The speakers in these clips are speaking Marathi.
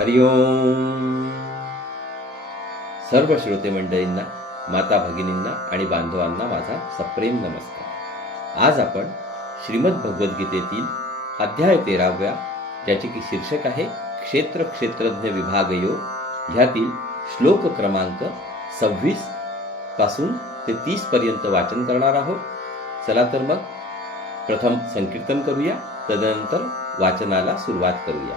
हरिओम सर्व श्रोते मंडळींना माता भगिनींना आणि बांधवांना माझा सप्रेम नमस्कार. आज आपण श्रीमद भगवद्गीतेतील अध्याय तेराव्या ज्याचे की शीर्षक आहे क्षेत्र क्षेत्रज्ञ विभाग योग ह्यातील श्लोक क्रमांक सव्वीसपासून ते तीस पर्यंत वाचन करणार आहोत. चला तर मग प्रथम संकीर्तन करूया तदनंतर वाचनाला सुरुवात करूया.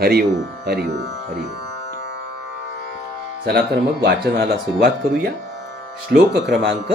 हरिओम हरिओम हरिओम चला तर मग वाचनाला सुरुवात करूया. श्लोक क्रमांक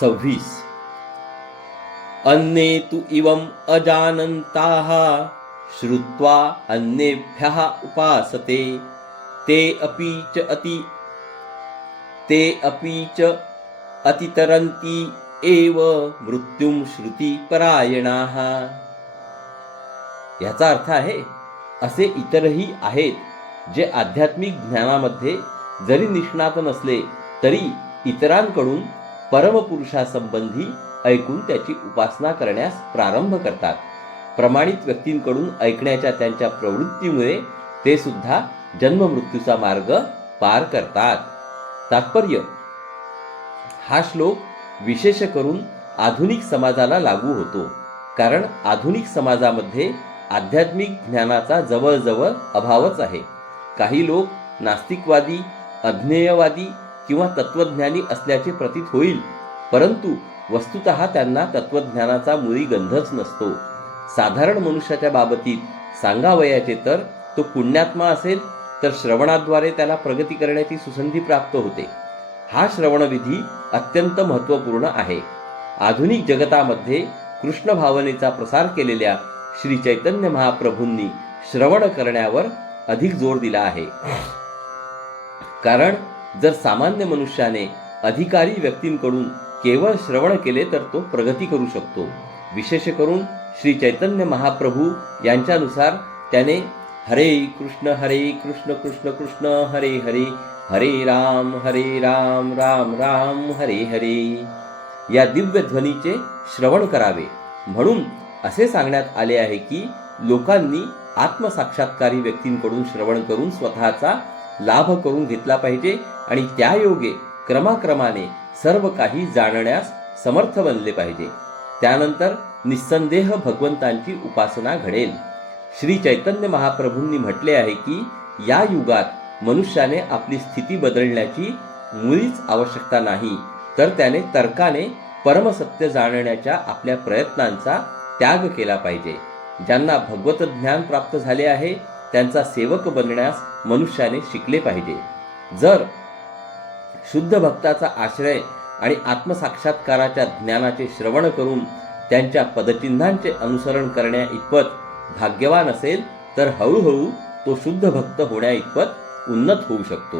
सव्वीस. अन्ये तु इवम् अजानन्ताः श्रुत्वा अन्येभ्यः उपासते. ते अपि च अति ते अपि च अतितरन्ति एव मृत्युं श्रुतिपरायणाः. याचा अर्थ आहे असे इतरही आहेत जे आध्यात्मिक ज्ञानामध्ये जरी निष्णात नसले तरी इतरांकडून परमपुरुषासंबंधी ऐकून त्याची उपासना करण्यास प्रारंभ करतात. प्रमाणित व्यक्तींकडून ऐकण्याच्या त्यांच्या प्रवृत्तीमुळे ते सुद्धा जन्ममृत्यूचा मार्ग पार करतात. तात्पर्य हा श्लोक विशेष करून आधुनिक समाजाला लागू होतो. कारण आधुनिक समाजामध्ये आध्यात्मिक ज्ञानाचा जवळजवळ अभावच आहे. काही लोक नास्तिकवादी अज्ञेयवादी किंवा तत्वज्ञानी असल्याचे प्रतीत होईल परंतु वस्तुत त्यांना तत्वज्ञानाचा मुळी गंधच नसतो. साधारण मनुष्याच्या बाबतीत सांगावयाचे तर तो पुण्यात्मा असेल तर श्रवणाद्वारे त्याला प्रगती करण्याची सुसंधी प्राप्त होते. हा श्रवणविधी अत्यंत महत्त्वपूर्ण आहे. आधुनिक जगतामध्ये कृष्ण भावनेचा प्रसार केलेल्या श्री चैतन्य महाप्रभूंनी श्रवण करण्यावर अधिक जोर दिला आहे. कारण जर सामान्य मनुष्याने अधिकारी व्यक्तींकडून केवळ श्रवण केले तर तो प्रगती करू शकतो. विशेष करून श्री चैतन्य महाप्रभू यांच्यानुसार त्याने हरे कृष्ण हरे कृष्ण कृष्ण कृष्ण हरे हरे हरे राम हरे राम राम राम हरे हरे या दिव्य ध्वनीचे श्रवण करावे. म्हणून असे सांगण्यात आले आहे की लोकांनी आत्मसाक्षात्कारी व्यक्तींकडून श्रवण करून स्वतःचा लाभ करून घेतला पाहिजे आणि त्या योगे क्रमाक्रमाने सर्व काही जाणण्यास समर्थ बनले पाहिजे. त्यानंतर निस्संदेह भगवंतांची उपासना घडेल. श्री चैतन्य महाप्रभूंनी म्हटले आहे की या युगात मनुष्याने आपली स्थिती बदलण्याची मुळीच आवश्यकता नाही तर त्याने तर्काने परमसत्य जाणण्याच्या आपल्या प्रयत्नांचा त्याग केला पाहिजे. ज्यांना भगवत ज्ञान प्राप्त झाले आहे त्यांचा सेवक बनण्यास मनुष्याने शिकले पाहिजे. जर शुद्ध भक्ताचा आश्रय आणि आत्मसाक्षात्काराच्या ज्ञानाचे श्रवण करून त्यांच्या पदचिन्हांचे अनुसरण करण्या इतपत भाग्यवान असेल तर हळूहळू तो शुद्ध भक्त होण्या इतपत उन्नत होऊ शकतो.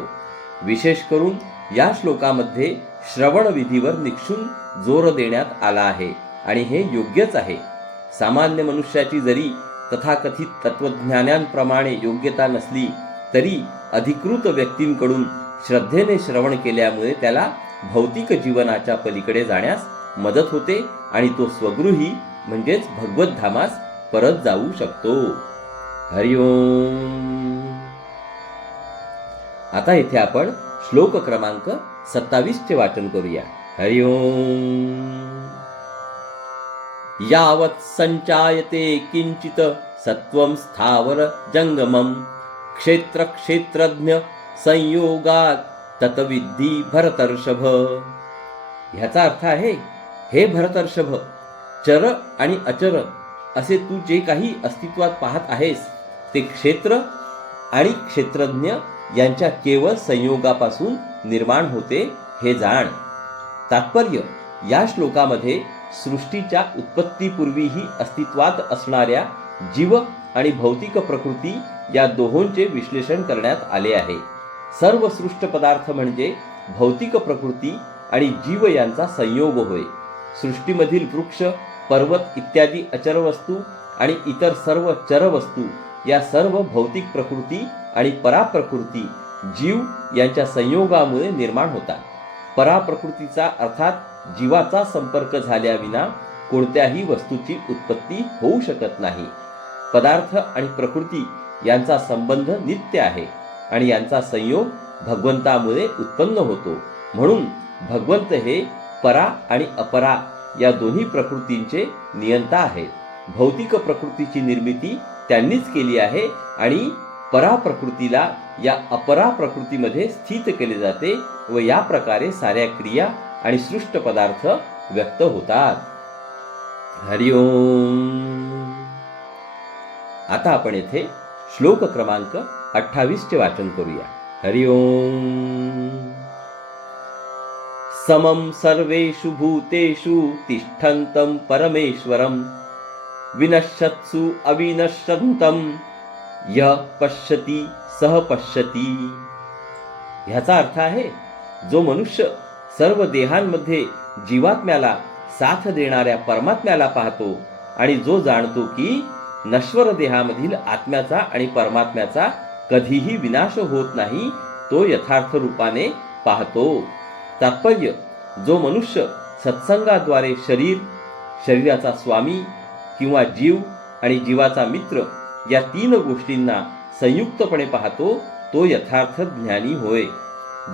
विशेष करून या श्लोकामध्ये श्रवण विधीवर निक्षून जोर देण्यात आला आहे आणि हे योग्यच आहे. सामान्य मनुष्याची जरी तथाकथित तत्वज्ञानांप्रमाणे योग्यता नसली तरी अधिकृत व्यक्तींकडून श्रद्धेने श्रवण केल्यामुळे त्याला भौतिक जीवनाच्या पलीकडे जाण्यास मदत होते आणि तो स्वगृही म्हणजेच भगवतधामास परत जाऊ शकतो. हरिओम आता इथे आपण श्लोक क्रमांक सत्तावीसचे वाचन करूया. हरिओम यावत् संचायते किंचित सत्वं स्थावर जंगमम क्षेत्र क्षेत्रज्ञ संयोगात ततविद्धी भरतर्षभ। ह्याचा अर्थ आहे हे भरतर्षभ चर आणि अचर असे तू जे काही अस्तित्वात पाहत आहेस ते क्षेत्र आणि क्षेत्रज्ञ यांच्या केवळ संयोगापासून निर्माण होते हे जाण। तात्पर्य या श्लोकामध्ये सृष्टीच्या उत्पत्तीपूर्वीही अस्तित्वात असणाऱ्या जीव आणि भौतिक प्रकृती या दोहोंचे विश्लेषण करण्यात आले आहे. सर्व सृष्ट पदार्थ म्हणजे भौतिक प्रकृती आणि जीव यांचा संयोग होय. सृष्टीमधील वृक्ष पर्वत इत्यादी अचर वस्तू आणि इतर सर्व चर वस्तू या सर्व भौतिक प्रकृती आणि पराप्रकृती जीव यांच्या संयोगामुळे निर्माण होतात. पराप्रकृतीचा अर्थात जीवाचा संपर्क झाल्याविना कोणत्याही वस्तूची उत्पत्ती होऊ शकत नाही. पदार्थ आणि प्रकृती यांचा संबंध नित्य आहे आणि यांचा संयोग भगवंतामुळे उत्पन्न होतो. म्हणून भगवंत हे परा आणि अपरा या दोन्ही प्रकृतींचे नियंता आहेत. भौतिक प्रकृतीची निर्मिती त्यांनीच केली आहे आणि परा प्रकृतीला या अपरा प्रकृतीमध्ये स्थित केले जाते व या प्रकारे साऱ्या क्रिया आणि सृष्ट पदार्थ व्यक्त होतात. हरिओम आता आपण येथे श्लोक क्रमांक अठ्ठावीसचे वाचन करूया. हरिओम समं सर्वेषु भूतेषु तिष्ठन्तं परमेश्वरं विनश्यत्सु अविनश्यन्तं य पश्यति सह पश्यति. ह्याचा अर्थ आहे जो मनुष्य सर्व देहांमध्ये जीवात्म्याला साथ देणाऱ्या परमात्म्याला पाहतो आणि जो जाणतो की नश्वर देहामधील आत्म्याचा आणि परमात्म्याचा कधीही विनाश होत नाही तो यथार्थ रूपाने पाहतो. तात्पर्य जो मनुष्य सत्संगाद्वारे शरीर शरीराचा स्वामी किंवा जीव आणि जीवाचा मित्र या तीन गोष्टींना संयुक्तपणे पाहतो तो यथार्थ ज्ञानी होय.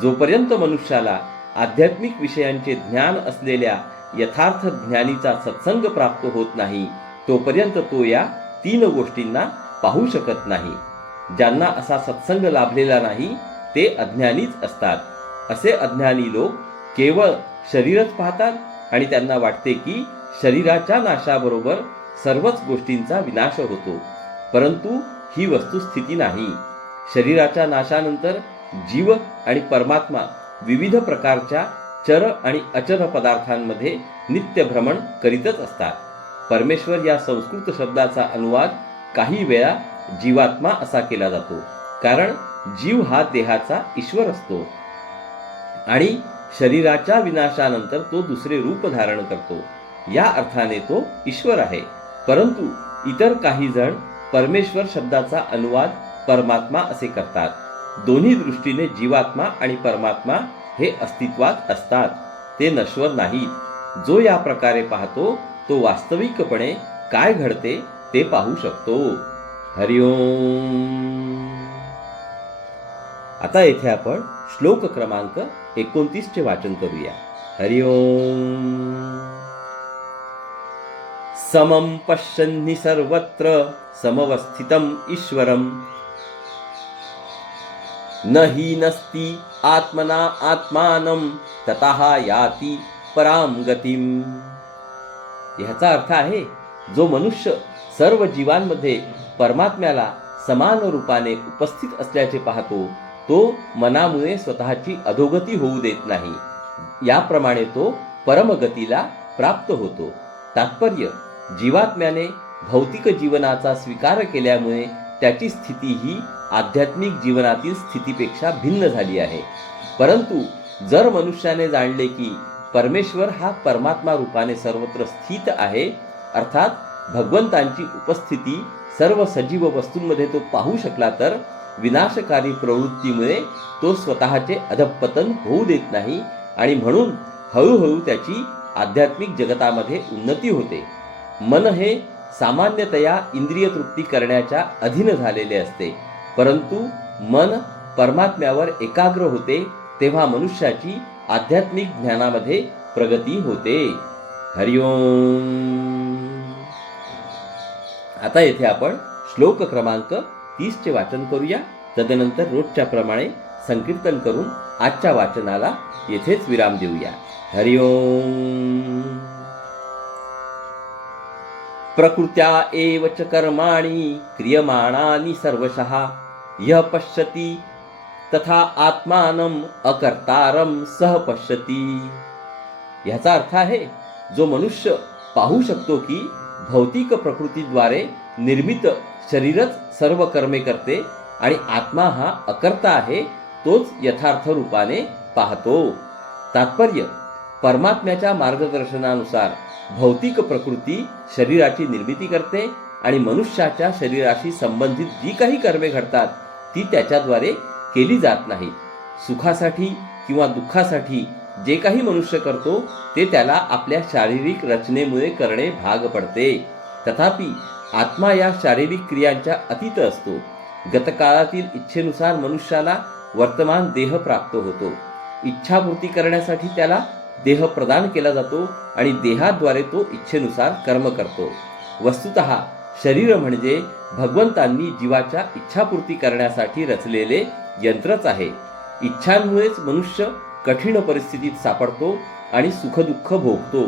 जोपर्यंत मनुष्याला आध्यात्मिक विषयांचे ज्ञान असलेल्या यथार्थ ज्ञानीचा सत्संग प्राप्त होत नाही तोपर्यंत तो या तीन गोष्टींना पाहू शकत नाही. ज्यांना असा सत्संग लाभलेला नाही ते अज्ञानीच असतात. असे अज्ञानी लोक केवळ शरीरच पाहतात आणि त्यांना वाटते की शरीराच्या नाशाबरोबर सर्वच गोष्टींचा विनाश होतो. परंतु ही वस्तुस्थिती नाही. शरीराच्या नाशानंतर जीव आणि परमात्मा विविध प्रकारच्या चर आणि अचर पदार्थांमध्ये नित्य भ्रमण करीतच असतात. परमेश्वर या संस्कृत शब्दाचा अनुवाद काही वेळा जीवात्मा असा केला जातो कारण जीव हा देहाचा ईश्वर असतो आणि शरीराच्या विनाशानंतर तो दुसरे रूप धारण करतो. या अर्थाने तो ईश्वर आहे. परंतु इतर काही जण परमेश्वर शब्दाचा अनुवाद परमात्मा असे करतात. दोन्ही दृष्टीने जीवात्मा आणि परमात्मा हे अस्तित्वात असतात. ते नश्वर नाहीत. जो या प्रकारे पाहतो तो वास्तविकपणे काय घडते ते पाहू शकतो. हरिओम आता येथे आपण श्लोक क्रमांक एकोणतीस चे वाचन करूया. हरिओम समं पश्यन्नि सर्वत्र समवस्थितम ईश्वरम. न ही नस्ति आत्मना आत्मानं ततः याति पराम गतिम। ह्याचा अर्थ आहे जो मनुष्य सर्व जीवांमध्ये परमात्म्याला समान रूपाने उपस्थित असल्याचे पाहतो तो मनामुळे स्वतःची अधोगती होऊ देत नाही. याप्रमाणे तो परमगतीला प्राप्त होतो. तात्पर्य जीवात्म्याने भौतिक जीवनाचा स्वीकार केल्यामुळे त्याची स्थिती ही आध्यात्मिक जीवनातील स्थितीपेक्षा भिन्न झाली आहे. परंतु जर मनुष्याने जाणले की परमेश्वर हा परमात्मा रूपाने सर्वत्र स्थित आहे अर्थात भगवंतांची उपस्थिती सर्व सजीव वस्तूंमध्ये तो पाहू शकला तर विनाशकारी प्रवृत्तीमुळे तो स्वतःचे अधपतन होऊ देत नाही आणि म्हणून हळूहळू त्याची आध्यात्मिक जगतामध्ये उन्नती होते. मन हे सामान्यतया इंद्रिय तृप्ती करण्याच्या अधीन झालेले असते. परंतु मन परमात्म्यावर एकाग्र होते तेव्हा मनुष्याची आध्यात्मिक ज्ञानामध्ये प्रगती होते. हरिओम आता येथे आपण श्लोक क्रमांक तीसचे वाचन करूया. तदनंतर रोजच्या प्रमाणे संकीर्तन करून आजच्या वाचनाला येथेच विराम देऊया. हरिओम प्रकृत्या एव च कर्माणी क्रियमाणानी सर्वशः. यः पश्यति तथा आत्मानम अकर्तारम सह पश्यती। ह्याचा अर्थ आहे जो मनुष्य पाहू शकतो की भौतिक प्रकृतीद्वारे निर्मित शरीरच सर्व कर्मे करते आणि आत्मा हा अकर्ता आहे तोच यथार्थ रूपाने पाहतो. तात्पर्य परमात्म्याच्या मार्गदर्शनानुसार भौतिक प्रकृती शरीराची निर्मिती करते आणि मनुष्याच्या शरीराशी संबंधित जी काही कर्मे घडतात ती त्याच्याद्वारे केली जात नाही. सुखासाठी किंवा दुःखासाठी जे काही मनुष्य करतो ते त्याला आपल्या शारीरिक रचनेमुळे करणे भाग पडते. तथापि आत्मा या शारीरिक क्रियांच्या अतीत असतो. गतकाळातील इच्छेनुसार मनुष्याला वर्तमान देह प्राप्त होतो. इच्छापूर्ती करण्यासाठी त्याला देह प्रदान केला जातो आणि देहाद्वारे तो इच्छेनुसार कर्म करतो. वस्तुत शरीर म्हणजे भगवंतांनी जीवाच्या इच्छापूर्ती करण्यासाठी रचलेले यंत्रच आहे. इच्छांमुळेच मनुष्य कठीण परिस्थितीत सापडतो आणि सुखदुःख भोगतो.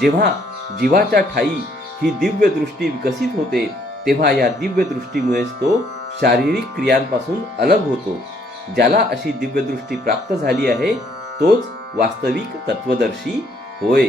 जेव्हा जीवाच्या ठाई ही दिव्य दृष्टी विकसित होते तेव्हा या दिव्य दृष्टीमुळेच तो शारीरिक क्रियांपासून अलग होतो. ज्याला अशी दिव्य दृष्टी प्राप्त झाली आहे तोच वास्तविक तत्वदर्शी होय.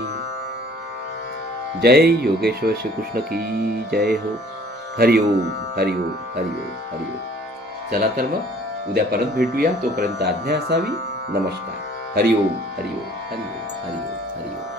जय योगेश्वर श्रीकृष्ण की जय हो हरिओम हरिओम हरिओम हरिओम चला तर मग उद्या परत भेटूया तोपर्यंत आज्ञा असावी नमस्कार हरिओम हरिओम हरिओम हरिओम हरिओम हरिओम